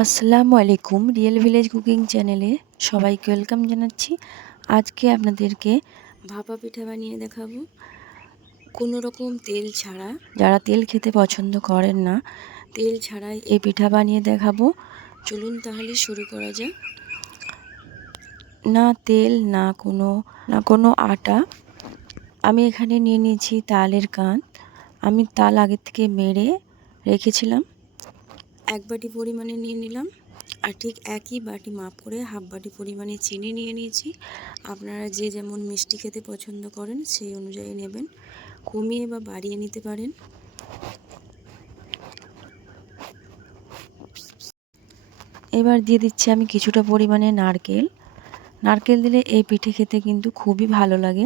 আসসালামু আলাইকুম real village cooking চ্যানেলে সবাইকে ওয়েলকাম জানাচ্ছি। আজকে আপনাদেরকে ভাপা পিঠা বানিয়ে দেখাবো। কোনো রকম তেল ছাড়া, যারা তেল খেতে পছন্দ করেন না, তেল ছাড়াই এই পিঠা বানিয়ে দেখাবো। চলুন তাহলে শুরু করা যাক। না তেল, না কোনো না কোনো আটা। আমি এখানে নিয়ে নিয়েছি তালের কান। আমি তাল আগের থেকে মেরে রেখেছিলাম। এক বাটি পরিমাণে নিয়ে নিলাম। আর ঠিক একই বাটি মাপ করে হাফ বাটি পরিমাণে চিনি নিয়ে নিয়েছি। আপনারা যে যেমন মিষ্টি খেতে পছন্দ করেন, সেই অনুযায়ী নেবেন। কমিয়ে বা বাড়িয়ে নিতে পারেন। এবার দিয়ে দিচ্ছি আমি কিছুটা পরিমাণে নারকেল। নারকেল দিলে এই পিঠে খেতে কিন্তু খুবই ভালো লাগে।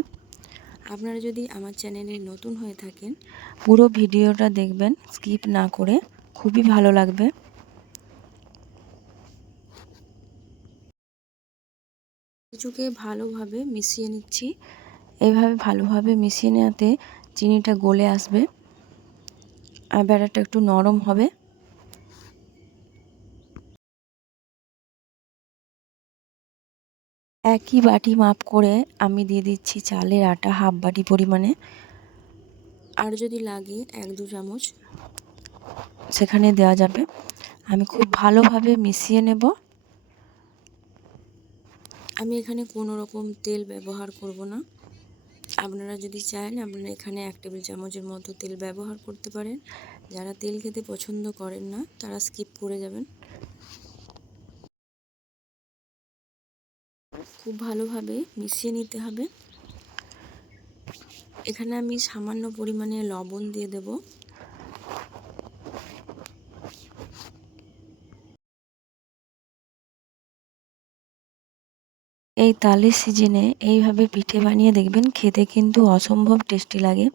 আপনারা যদি আমার চ্যানেলে নতুন হয়ে থাকেন, পুরো ভিডিওটা দেখবেন, স্কিপ না করে। খুবই ভালো লাগবে। কিছুকে ভালোভাবে মিশিয়ে নিচ্ছি। এইভাবে ভালোভাবে মিশিয়ে নেওয়াতে চিনিটা গলে আসবে। আর ব্যাটারটা একটু নরম হবে। একই বাটি মাপ করে আমি দিয়ে দিচ্ছি চালের আটা হাফ বাটি পরিমাণে। আর যদি লাগে এক দু চামচ সেখানে দেওয়া যাবে, আমি খুব ভালোভাবে মিশিয়ে নেব। আমি এখানে কোনো রকম তেল ব্যবহার করব না। আপনারা যদি চান, আপনারা এখানে এক টেবিল চামচের মতো তেল ব্যবহার করতে পারেন। যারা তেল খেতে পছন্দ করেন না, তারা স্কিপ করে যাবেন। খুব ভালোভাবে মিশিয়ে নিতে হবে। এখানে আমি সামান্য পরিমাণে লবণ দিয়ে দেব। এই তালের সিজনে এইভাবে পিঠে বানিয়ে দেখবেন, খেতে কিন্তু অসম্ভব টেস্টি লাগে।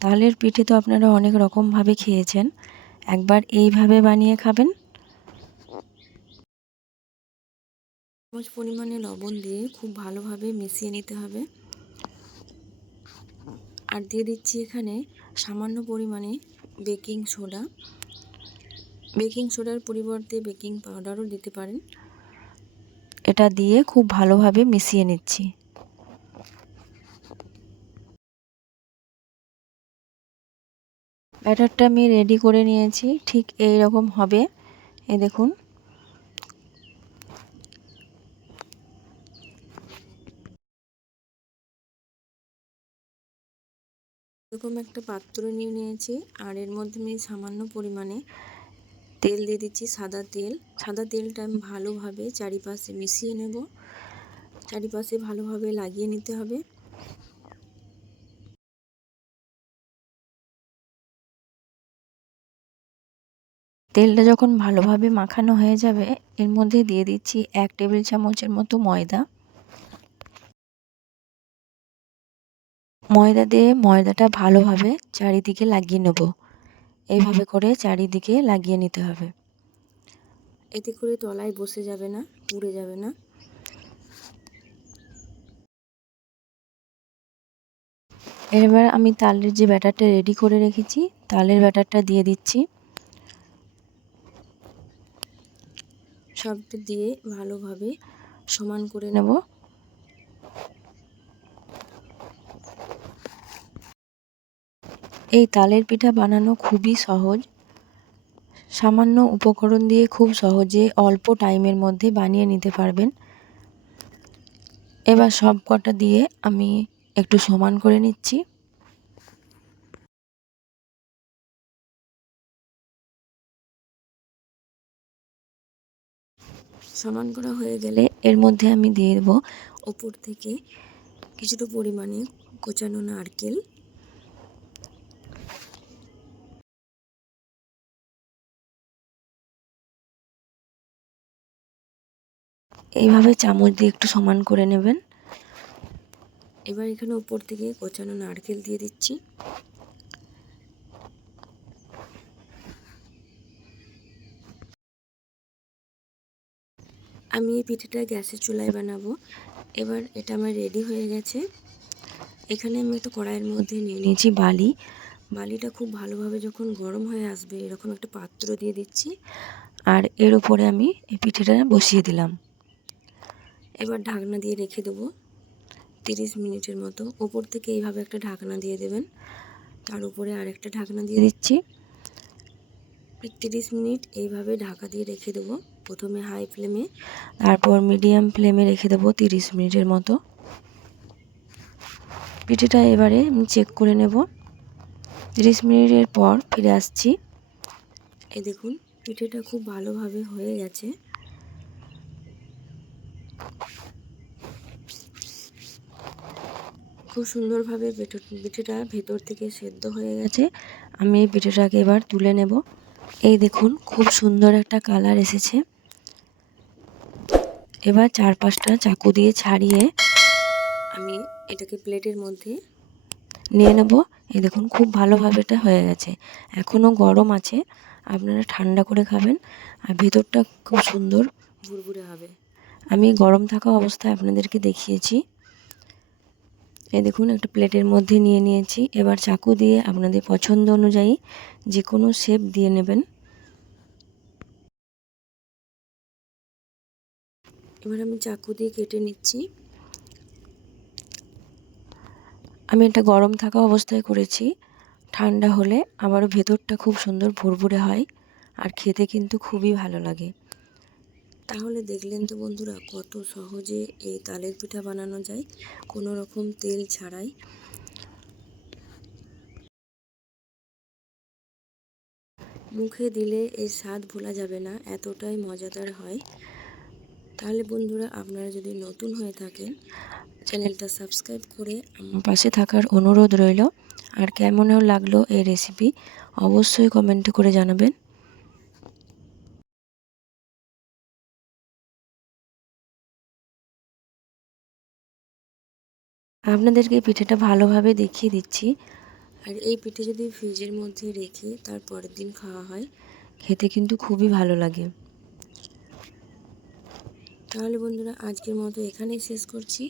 তালের পিঠে তো আপনারা অনেক রকমভাবে খেয়েছেন। একবার এইভাবে বানিয়ে খাবেন। চামচ পরিমাণে লবণ দিয়ে খুব ভালোভাবে মিশিয়ে নিতে হবে। আর দিয়ে দিচ্ছি এখানে সামান্য পরিমাণে বেকিং সোডা। বেকিং সোডার পরিবর্তে বেকিং পাউডারও দিতে পারেন। এটা দিয়ে খুব ভালোভাবে মিশিয়ে নিচ্ছি। ব্যাটারটা আমি রেডি করে নিয়েছি, ঠিক এই রকম হবে। এ দেখুন। এরকম একটা পাত্র নিয়ে নিয়েছি, আর এর মধ্যে আমি সামান্য পরিমাণে তেল দিয়ে দিচ্ছি সাদা তেল। সাদা তেলটা আমি ভালোভাবে চারিপাশে মিশিয়ে নেব। চারিপাশে ভালোভাবে লাগিয়ে নিতে হবে। তেলটা যখন ভালোভাবে মাখানো হয়ে যাবে, এর মধ্যে দিয়ে দিচ্ছি এক টেবিল চামচের মতো ময়দা। ময়দা দিয়ে ময়দাটা ভালোভাবে চারিদিকে লাগিয়ে নেব। এইভাবে করে চারিদিকে লাগিয়ে নিতে হবে। এতে করে তলায় বসে যাবে না, পুড়ে যাবে না। এবার আমি তালের যে ব্যাটারটা রেডি করে রেখেছি, তালের ব্যাটারটা দিয়ে দিচ্ছি। সবটা দিয়ে ভালোভাবে সমান করে নেব। এই তালের পিঠা বানানো খুবই সহজ। সামান্য উপকরণ দিয়ে খুব সহজে অল্প টাইমের মধ্যে বানিয়ে নিতে পারবেন। এবার সব কটা দিয়ে আমি একটু সমান করে নিচ্ছি। সমান করা হয়ে গেলে এর মধ্যে আমি দিয়ে দেবো ওপর থেকে কিছুটা পরিমাণে কোচানো নারকেল। এইভাবে চামচ দিয়ে একটু সমান করে নেবেন। এবার এখানে উপর থেকে কোচানো নারকেল দিয়ে দিচ্ছি। আমি এই পিঠেটা গ্যাসের চুলায় বানাবো। এবার এটা আমার রেডি হয়ে গেছে। এখানে আমি একটা কড়াইয়ের মধ্যে নিয়ে নিয়েছি বালি। বালিটা খুব ভালোভাবে যখন গরম হয়ে আসবে, এরকম একটা পাত্র দিয়ে দিচ্ছি। আর এর উপরে আমি এই পিঠেটা বসিয়ে দিলাম। এবার ঢাকনা দিয়ে রেখে দেবো তিরিশ মিনিটের মতো। ওপর থেকে এইভাবে একটা ঢাকনা দিয়ে দেবেন। তার উপরে আরেকটা ঢাকনা দিয়ে দিচ্ছি। তিরিশ মিনিট এইভাবে ঢাকা দিয়ে রেখে দেবো প্রথমে হাই ফ্লেমে, তারপর মিডিয়াম ফ্লেমে রেখে দেবো তিরিশ মিনিটের মতো। পিঠেটা এবারে আমি চেক করে নেব। তিরিশ মিনিটের পর ফিরে আসছি। এ দেখুন, পিঠেটা খুব ভালোভাবে হয়ে গেছে। খুব সুন্দরভাবে পিঠেটা ভেতর থেকে সেদ্ধ হয়ে গেছে। আমি এই পিঠেটাকে এবার তুলে নেব। এই দেখুন, খুব সুন্দর একটা কালার এসেছে। এবার চার পাঁচটা চাকু দিয়ে ছাড়িয়ে আমি এটাকে প্লেটের মধ্যে নিয়ে নেব। এই দেখুন, খুব ভালোভাবে এটা হয়ে গেছে। এখনও গরম আছে, আপনারা ঠান্ডা করে খাবেন। আর ভেতরটা খুব সুন্দর ভুরভুরে হবে। আমি গরম থাকা অবস্থায় আপনাদেরকে দেখিয়েছি। এই দেখুন, একটা প্লেটের মধ্যে নিয়ে নিয়েছি। এবার চাকু দিয়ে আপনাদের পছন্দ অনুযায়ী যে কোনো শেপ দিয়ে নেবেন। এবার আমি চাকু দিয়ে কেটে নিচ্ছি। আমি এটা গরম থাকা অবস্থায় করেছি। ঠান্ডা হলে আবারও ভেতরটা খুব সুন্দর ভুরভুরে হয়। আর খেতে কিন্তু খুবই ভালো লাগে। তাহলে দেখলেন তো বন্ধুরা কত সহজে এই তালের পিঠা বানানো যায়। কোনো রকম তেল ছাড়াই। মুখে দিলে এর স্বাদ ভোলা যাবে না, এতটাই মজাদার হয়। তাহলে বন্ধুরা আপনারা যদি নতুন হয়ে থাকেন, চ্যানেলটা সাবস্ক্রাইব করে আমার পাশে থাকার অনুরোধ রইল। আর কেমনও লাগল এই রেসিপি অবশ্যই কমেন্ট করে জানাবেন। আপনাদেরকে পিঠেটা ভালোভাবে দেখিয়ে দিচ্ছি। আর এই পিঠে যদি ফ্রিজের মধ্যে রেখে তার পরের দিন খাওয়া হয়, খেতে কিন্তু খুবই ভালো লাগে। তাহলে বন্ধুরা, আজকের মতো এখানেই শেষ করছি।